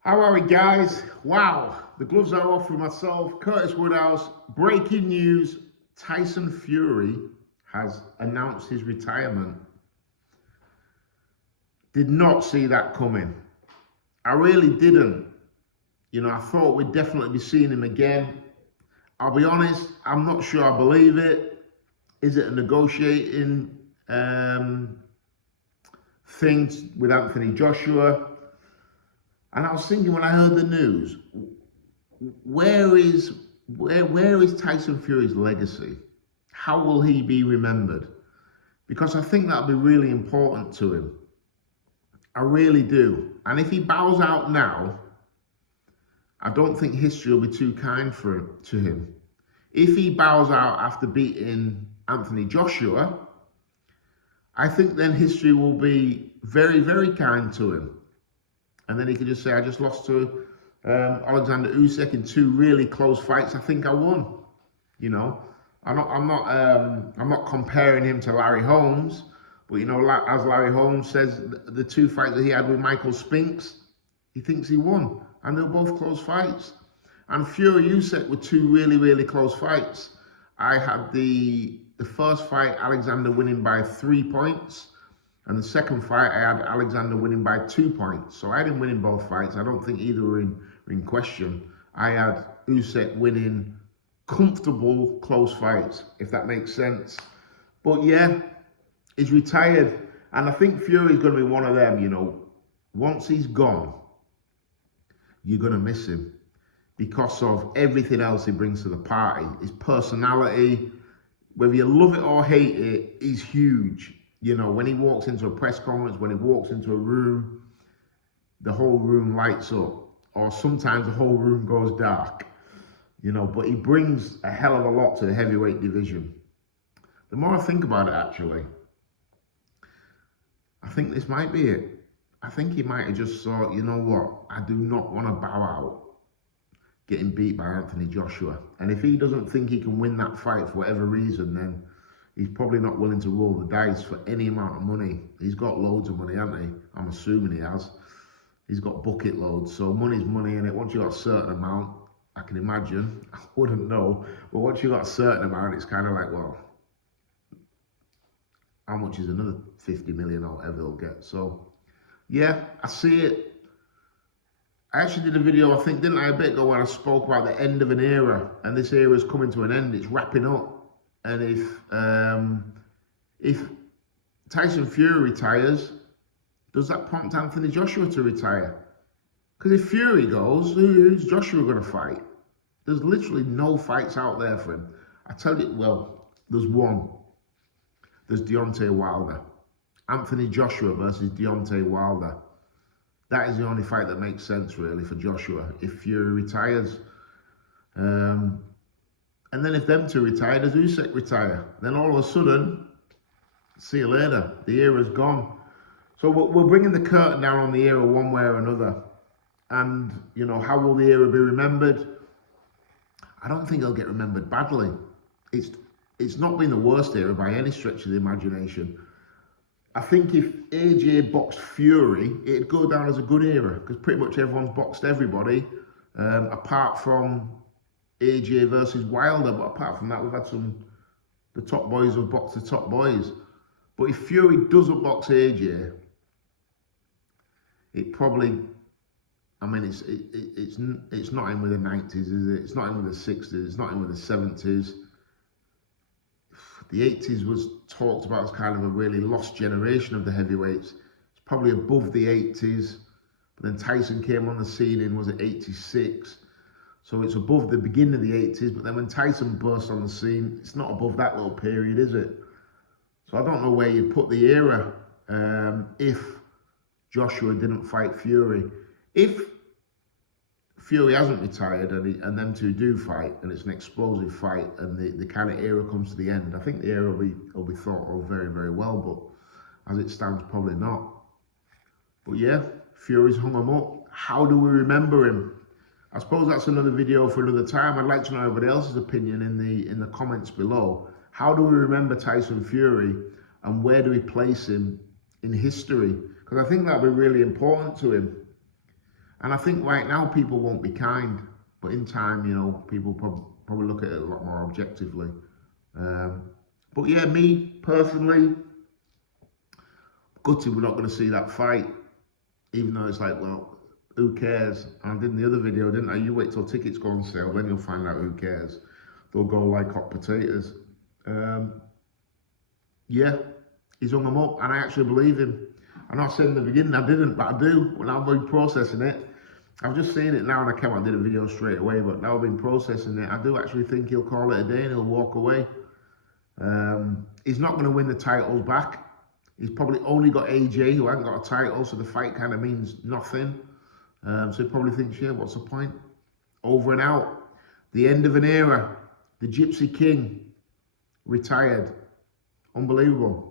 How are we, guys? Wow, the gloves are off for myself. Curtis Woodhouse. Breaking news: Tyson Fury has announced his retirement. Did not see that coming. I really didn't. I thought we'd definitely be seeing him again. I'll be honest, I'm not sure I believe it. Is it a negotiating thing with Anthony Joshua? And I was thinking when I heard the news, where is Tyson Fury's legacy? How will he be remembered? Because I think that'll be really important to him. I really do. And if he bows out now, I don't think history will be too kind to him. If he bows out after beating Anthony Joshua, I think then history will be very, very kind to him. And then he could just say, I just lost to Alexander Usyk in two really close fights. I think I won. I'm not comparing him to Larry Holmes, but as Larry Holmes says, the two fights that he had with Michael Spinks, he thinks he won, and they were both close fights. And Fury Usyk were two really, really close fights. I had the first fight Alexander winning by 3 points. And the second fight, I had Alexander winning by 2 points. So I had him winning both fights. I don't think either were in question. I had Usyk winning comfortable, close fights, if that makes sense. But yeah, he's retired. And I think Fury's going to be one of them, Once he's gone, you're going to miss him because of everything else he brings to the party. His personality, whether you love it or hate it, is huge. When he walks into a press conference, when he walks into a room, the whole room lights up. Or sometimes the whole room goes dark. But he brings a hell of a lot to the heavyweight division. The more I think about it, actually, I think this might be it. I think he might have just thought, you know what, I do not want to bow out getting beat by Anthony Joshua. And if he doesn't think he can win that fight for whatever reason, then he's probably not willing to roll the dice for any amount of money. He's got loads of money, hasn't he? I'm assuming he has. He's got bucket loads. So money's money, and once you've got a certain amount, I can imagine, I wouldn't know, but once you've got a certain amount, it's kind of like, well, how much is another 50 million or whatever they'll get? So, yeah, I see it. I actually did a video, I think, didn't I, a bit ago, when I spoke about the end of an era, and this era is coming to an end. It's wrapping up. And if Tyson Fury retires, does that prompt Anthony Joshua to retire? Because if Fury goes, who's Joshua going to fight? There's literally no fights out there for him. I tell you, well, there's one. There's Deontay Wilder. Anthony Joshua versus Deontay Wilder. That is the only fight that makes sense, really, for Joshua, if Fury retires. And then if them two retire, does Usyk retire? Then all of a sudden, see you later. The era's gone. So we're bringing the curtain down on the era one way or another. And, how will the era be remembered? I don't think it'll get remembered badly. It's not been the worst era by any stretch of the imagination. I think if AJ boxed Fury, it'd go down as a good era, because pretty much everyone's boxed everybody, apart from AJ versus Wilder. But apart from that, we've had the top boys have boxed the top boys. But if Fury doesn't box AJ, it probably, it's not in with the 90s, is it? It's not in with the 60s, it's not in with the 70s. The 80s was talked about as kind of a really lost generation of the heavyweights. It's probably above the 80s. But then Tyson came on the scene in, was it 86? So it's above the beginning of the 80s. But then when Tyson burst on the scene, it's not above that little period, is it? So I don't know where you'd put the era if Joshua didn't fight Fury. If Fury hasn't retired and them two do fight, and it's an explosive fight, and the kind of era comes to the end, I think the era will be thought of very, very well, but as it stands, probably not. But yeah, Fury's hung him up. How do we remember him? I suppose that's another video for another time. I'd like to know everybody else's opinion in the comments below. How do we remember Tyson Fury, and where do we place him in history? Because I think that'll be really important to him. And I think right now people won't be kind, but in time, you know, people probably look at it a lot more objectively. But yeah, me personally, gutted we're not going to see that fight, even though it's like, well, who cares? And I did in the other video, didn't I? You wait till tickets go on sale, then you'll find out who cares. They'll go like hot potatoes. Yeah, he's hung them up, and I actually believe him. I'm not saying in the beginning I didn't, but I do. When I've been processing it, I've just seen it now, and I came out and did a video straight away, but now I've been processing it, I do actually think he'll call it a day and he'll walk away. He's not going to win the titles back. He's probably only got AJ, who hasn't got a title, so the fight kind of means nothing. So he probably thinks, yeah, what's the point? Over and out. The end of an era. The Gypsy King retired. Unbelievable.